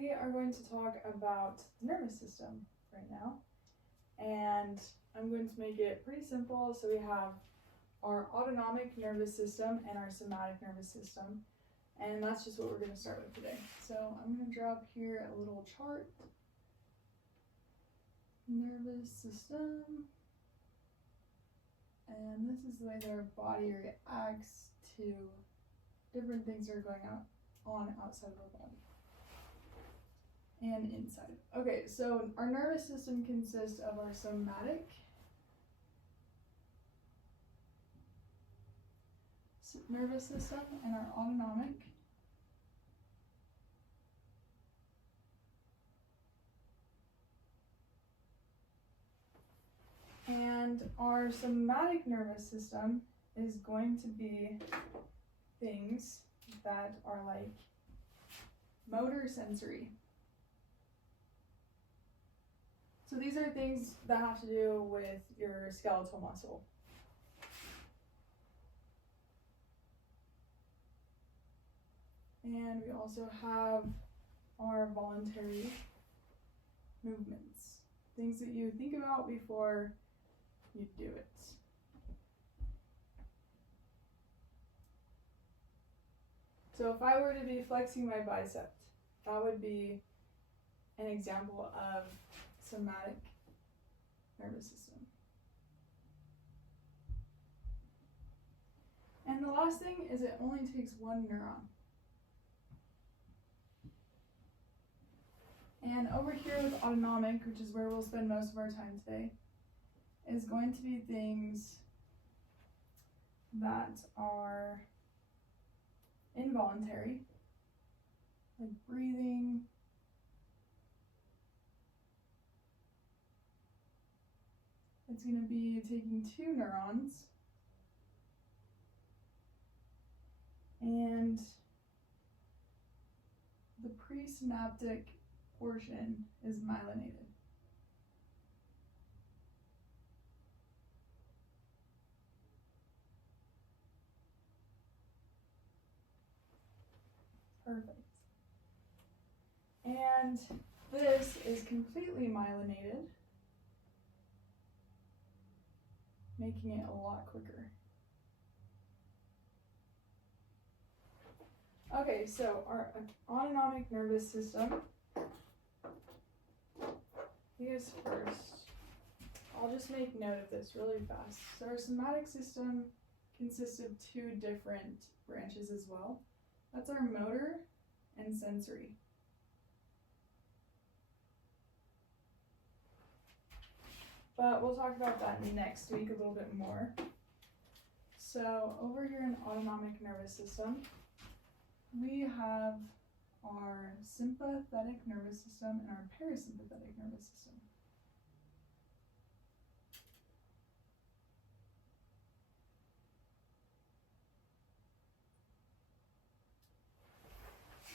we are going to talk about the nervous system right now. And I'm going to make it pretty simple. So we have our autonomic nervous system and our somatic nervous system. And that's just what we're going to start with today. So I'm going to draw up here a little chart. Nervous system. And this is the way that our body reacts to different things that are going on outside of our body and inside. Okay, so our nervous system consists of our somatic, nervous system and our autonomic. And our somatic nervous system is going to be things that are like motor sensory. So these are things that have to do with your skeletal muscle. And we also have our voluntary movements, things that you think about before you do it. So if I were to be flexing my bicep, that would be an example of somatic nervous system. And the last thing is it only takes one neuron. And over here with autonomic, which is where we'll spend most of our time today, is going to be things that are involuntary, like breathing, it's going to be taking two neurons and the presynaptic portion is myelinated. Perfect. And this is completely myelinated, making it a lot quicker. Okay, so our autonomic nervous system is first. I'll just make note of this really fast. So our somatic system consists of two different branches as well. That's our motor and sensory. But we'll talk about that next week a little bit more. So over here in autonomic nervous system, we have our sympathetic nervous system and our parasympathetic nervous system.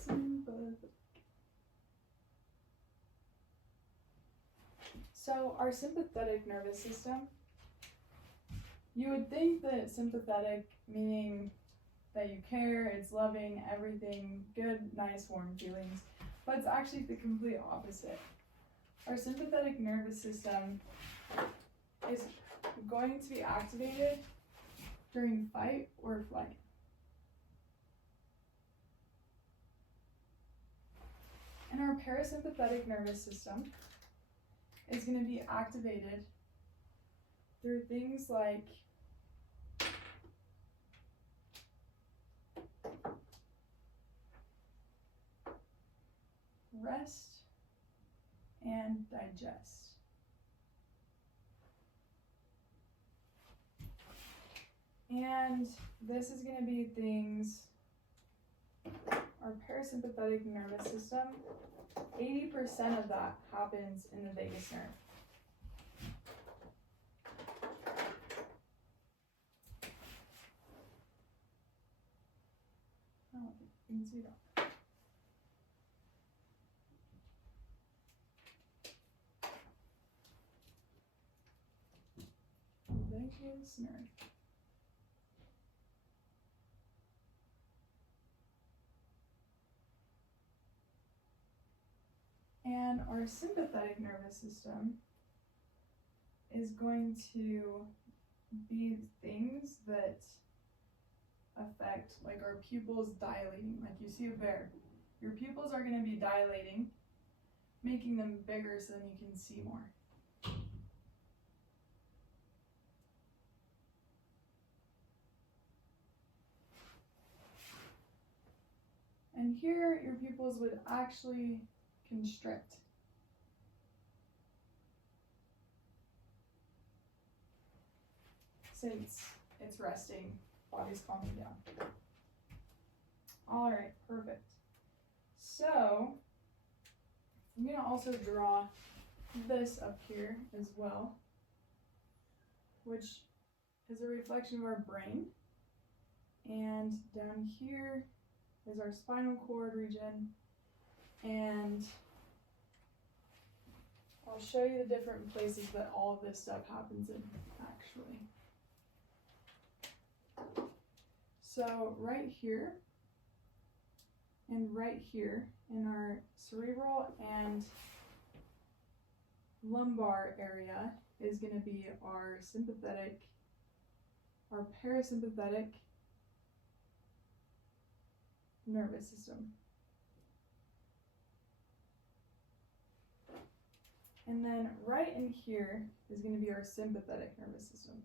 Sympathetic. So our sympathetic nervous system, you would think that sympathetic meaning that you care, it's loving, everything, good, nice, warm feelings, but it's actually the complete opposite. Our sympathetic nervous system is going to be activated during fight or flight. And our parasympathetic nervous system is going to be activated through things like rest and digest. And this is going to be things, our parasympathetic nervous system, 80% of that happens in the vagus nerve. Oh, you can see that. Vagus nerve. And our sympathetic nervous system is going to be things that affect, like our pupils dilating. Like you see a bear, your pupils are going to be dilating, making them bigger so then you can see more. And here your pupils would actually constrict. Since it's resting, body's calming down. All right, perfect. So I'm going to also draw this up here as well, which is a reflection of our brain. And down here is our spinal cord region. And I'll show you the different places that all of this stuff happens in, actually. So right here and right here in our cerebral and lumbar area is going to be our sympathetic, our parasympathetic nervous system. And then right in here is going to be our sympathetic nervous system.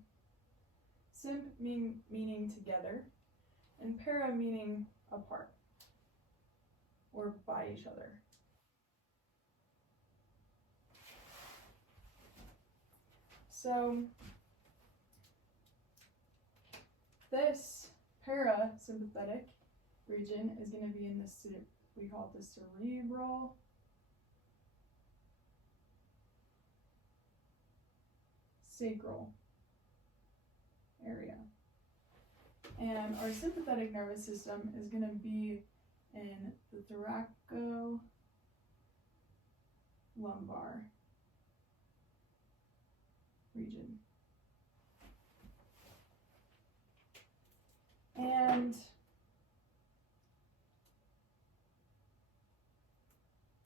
Symp meaning together, and para meaning apart or by each other. So this parasympathetic region is going to be in the, we call it the cerebral sacral area. And our sympathetic nervous system is going to be in the thoracolumbar region. And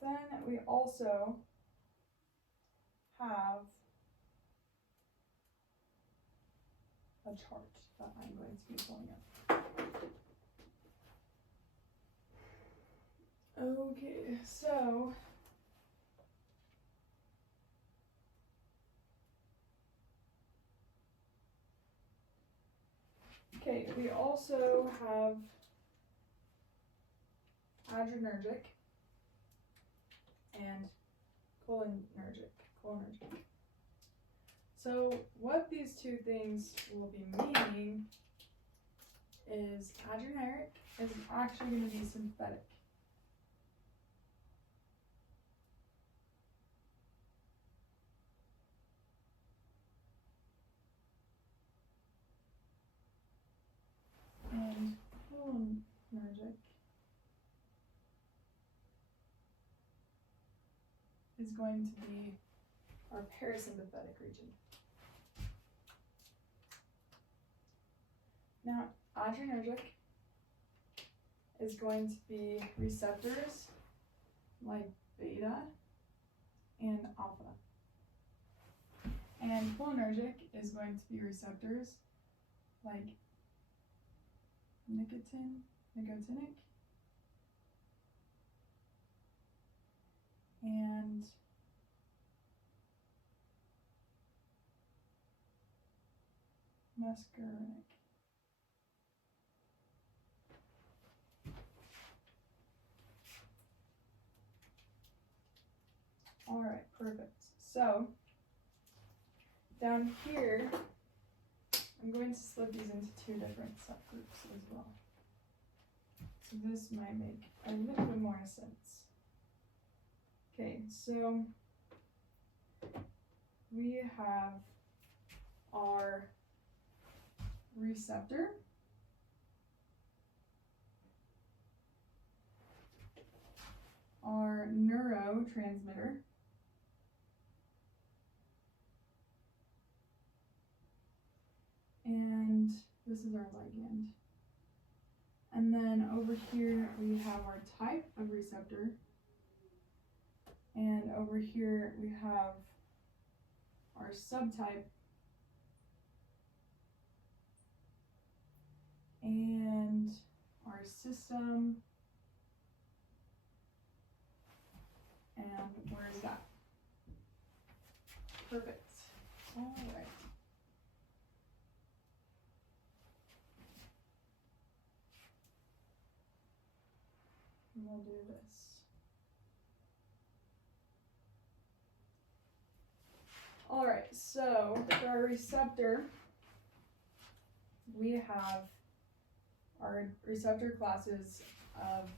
then we also have a chart that I'm going to be pulling up. Okay, so we also have adrenergic and cholinergic. So what these two things will be meaning is adrenergic is actually going to be sympathetic. And cholinergic is going to be our parasympathetic region. Now, adrenergic is going to be receptors like beta and alpha. And cholinergic is going to be receptors like nicotinic, and muscarinic. All right, perfect. So down here, I'm going to split these into two different subgroups as well. So this might make a little bit more sense. Okay, so we have our receptor, our neurotransmitter, and this is our ligand. And then over here we have our type of receptor, And over here we have our subtype and our system. And where is that? Perfect. All right. And we'll do this. All right, so for our receptor, we have our receptor classes of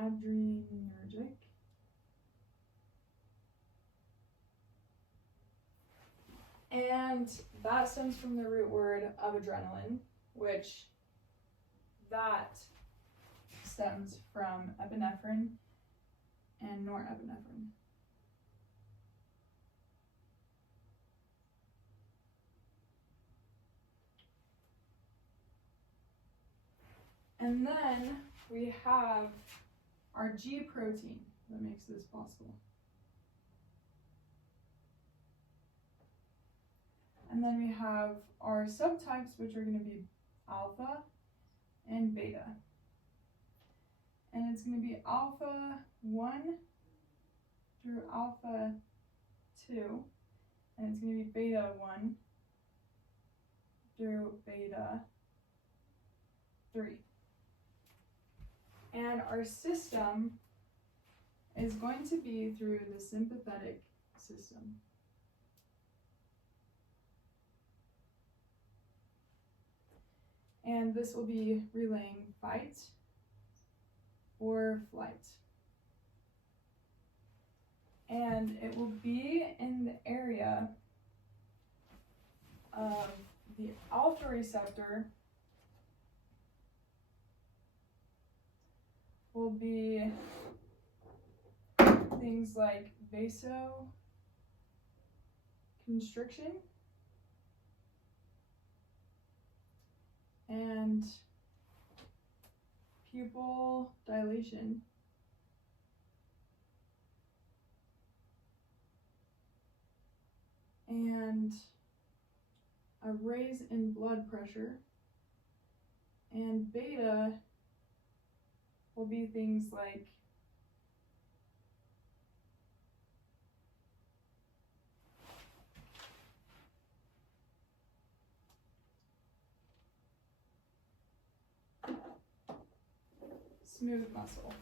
adrenergic, and that stems from the root word of adrenaline, which that stems from epinephrine and norepinephrine. And then we have our G protein that makes this possible. And then we have our subtypes, which are going to be alpha and beta. And it's going to be alpha 1 through alpha 2, and it's going to be beta 1 through beta 3. And our system is going to be through the sympathetic system. And this will be relaying fight or flight. And it will be in the area of the alpha receptor will be things like vasoconstriction and pupil dilation. And a raise in blood pressure. And beta will be things like smooth muscle.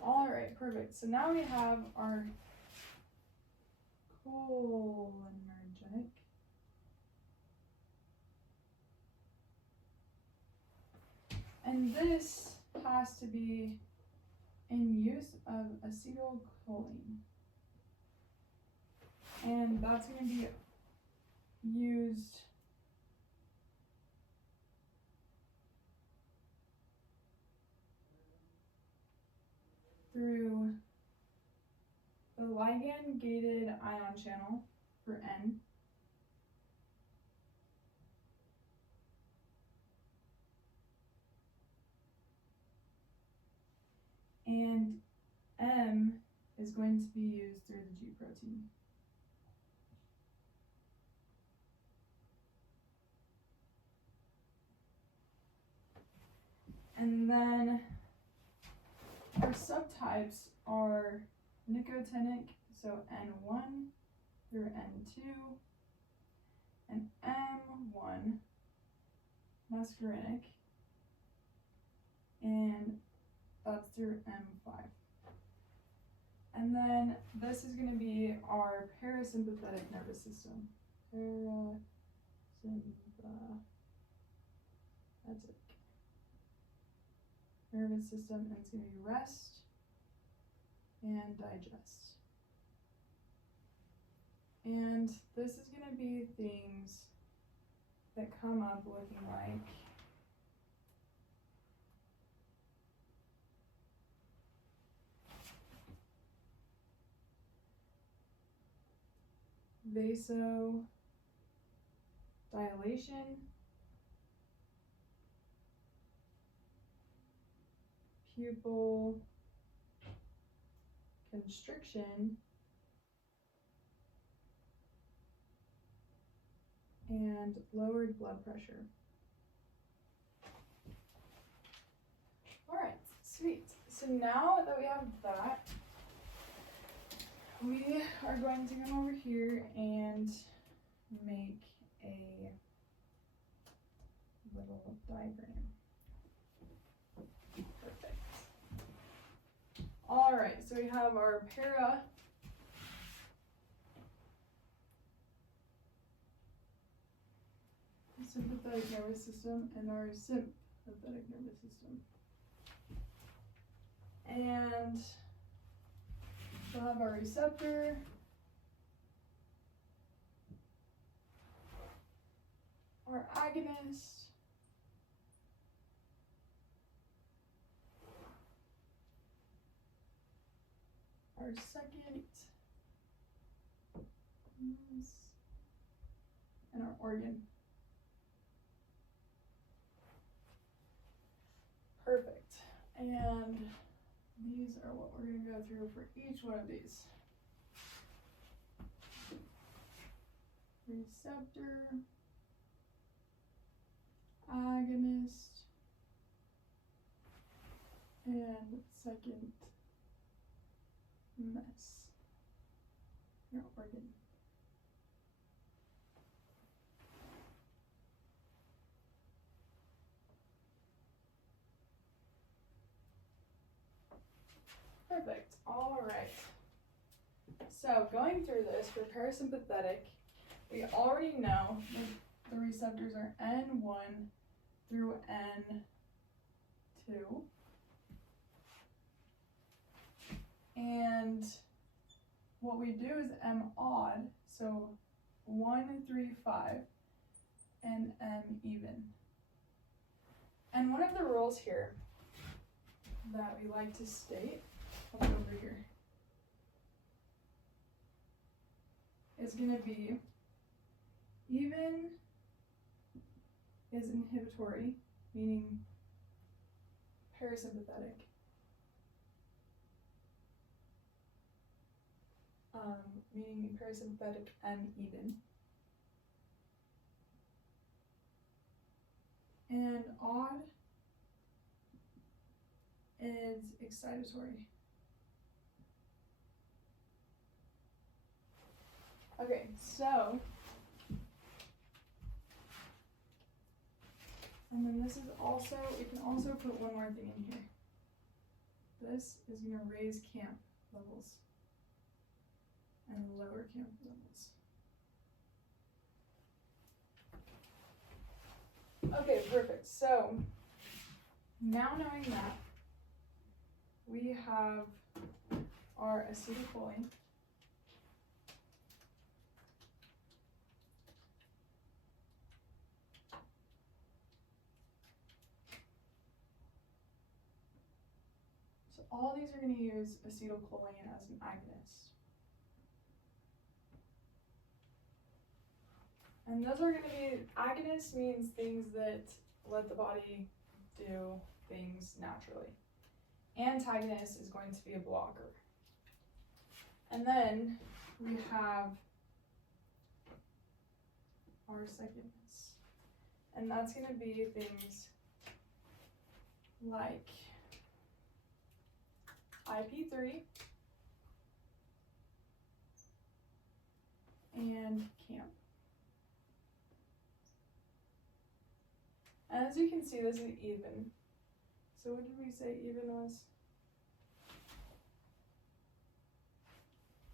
All right, perfect. So now we have our cholinergic. And this has to be in use of acetylcholine. And that's going to be used through the ligand-gated ion channel for N, and M is going to be used through the G protein. And then our subtypes are nicotinic, so N1 through N2, and M1 muscarinic, and that's through M5. And then this is going to be our parasympathetic nervous system. Parasympathetic nervous system, and it's going to be rest and digest. And this is going to be things that come up looking like vasodilation pupil constriction and lowered blood pressure. All right, sweet. So now that we have that, we are going to come over here and make a little diagram. Perfect. All right, so we have our sympathetic nervous system and our sympathetic nervous system. And we'll have our receptor, our agonist, our second, and our organ. Perfect. And these are what we're going to go through for each one of these. Receptor, agonist, and second mess, your organ. Perfect. All right. So going through this for parasympathetic, we already know that the receptors are N1 through N2. And what we do is M odd, so 1, 3, 5, and M even. And one of the rules here that we like to state, I'll put over here, is going to be even is inhibitory, meaning parasympathetic. Meaning parasympathetic and even. And odd is excitatory. Okay, so, and then this is also, we can also put one more thing in here. This is going to raise camp levels and lower camp levels. Okay, perfect. So now knowing that, we have our acetylcholine. So all these are going to use acetylcholine as an agonist. And those are going to be, agonist means things that let the body do things naturally. Antagonist is going to be a blocker. And then we have our secondness. And that's going to be things like IP3 and CAMP. As you can see, this is even. So what did we say even was?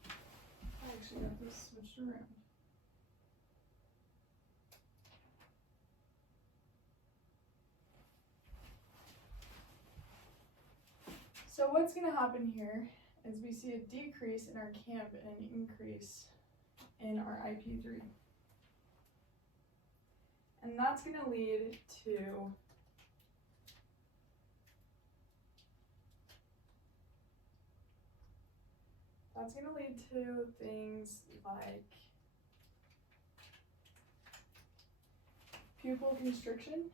I actually got this switched around. So what's going to happen here is we see a decrease in our CAMP and an increase in our IP3. And that's going to lead to things like pupil constriction,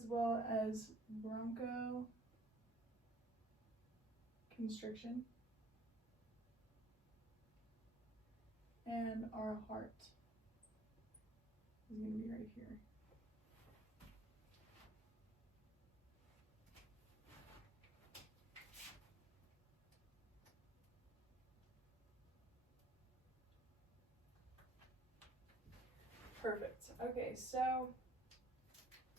as well as bronchoconstriction, and our heart is going to be right here. Perfect. Okay, so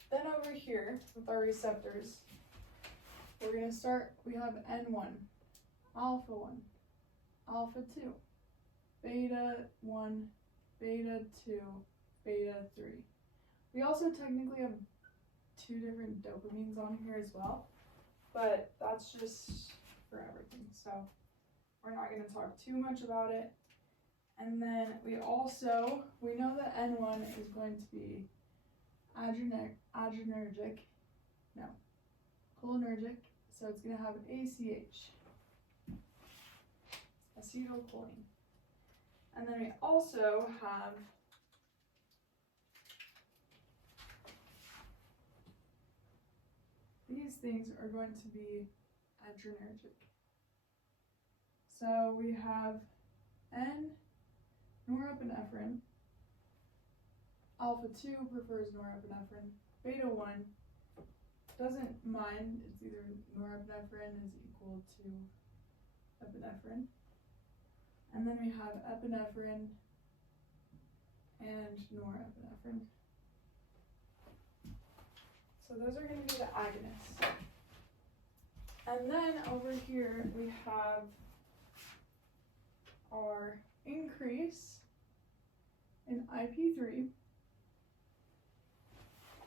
then over here with our receptors, we're going to start, we have N1, alpha 1, alpha 2, beta 1, beta 2, beta 3. We also technically have 2 different dopamines on here as well, but that's just for everything. So we're not going to talk too much about it. And then we know that N1 is going to be cholinergic, so it's going to have ACH, acetylcholine. And then we also have these things are going to be adrenergic. So we have N, norepinephrine, alpha 2 prefers norepinephrine, beta 1 doesn't mind, it's either norepinephrine is equal to epinephrine. And then we have epinephrine and norepinephrine. So those are going to be the agonists. And then over here we have our increase in IP3,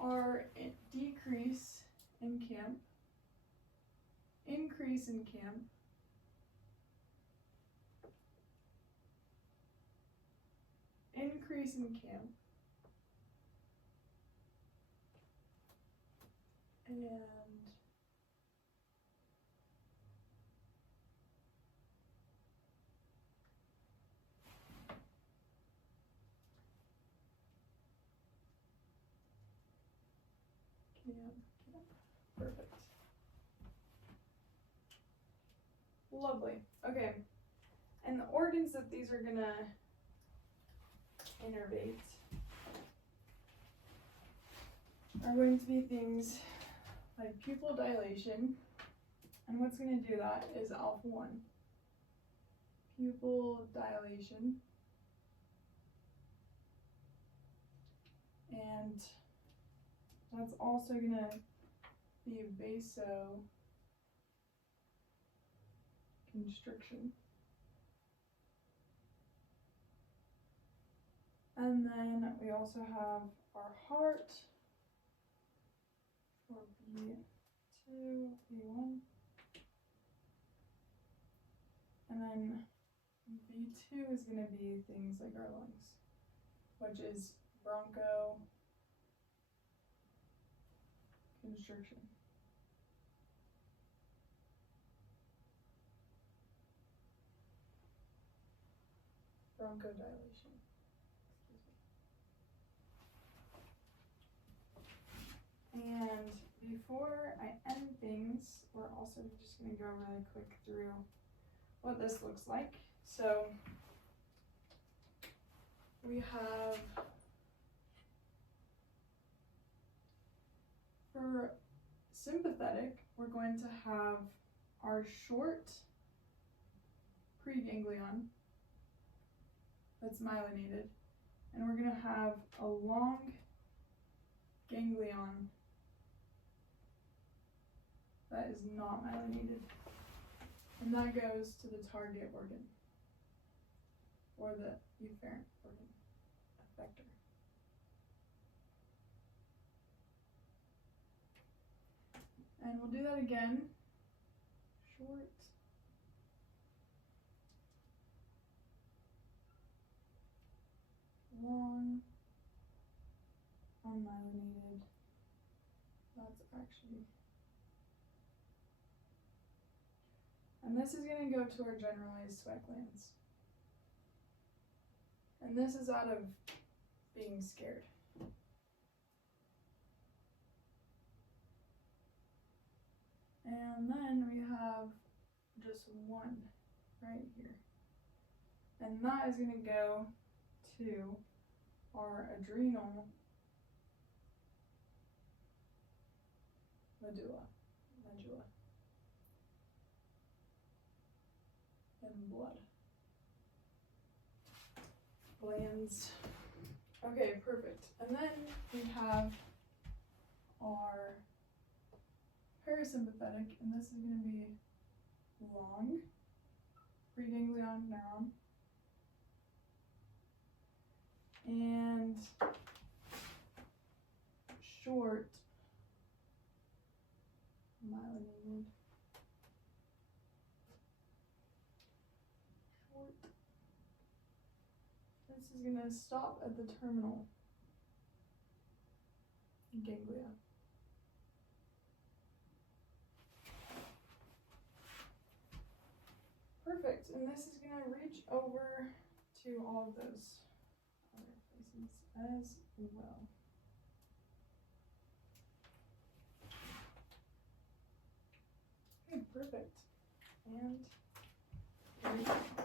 our decrease in CAMP, increase in CAMP, increase in CAMP, and perfect. Lovely. Okay. And the organs that these are gonna innervate are going to be things like pupil dilation. And what's gonna do that is alpha 1. Pupil dilation. And that's also gonna be vasoconstriction. And then we also have our heart for B2, B1. And then B2 is gonna be things like our lungs, which is bronchoconstriction. Bronchodilation. And before I end things, we're also just going to go really quick through what this looks like. So we have, for sympathetic, we're going to have our short preganglion that's myelinated, and we're going to have a long ganglion that is not myelinated, and that goes to the target organ, or the efferent organ, effector. And we'll do that again. Short. Long. Unmyelinated. That's actually. And this is going to go to our generalized sweat glands. And this is out of being scared. And then we have just one right here. And that is going to go to our adrenal medulla, and blood glands. Okay, perfect. And then we have our parasympathetic, and this is going to be long, preganglion neuron, and short, myelinated, short. This is going to stop at the terminal ganglia. Perfect, and this is going to reach over to all of those other places as well. Okay, perfect. And there you go.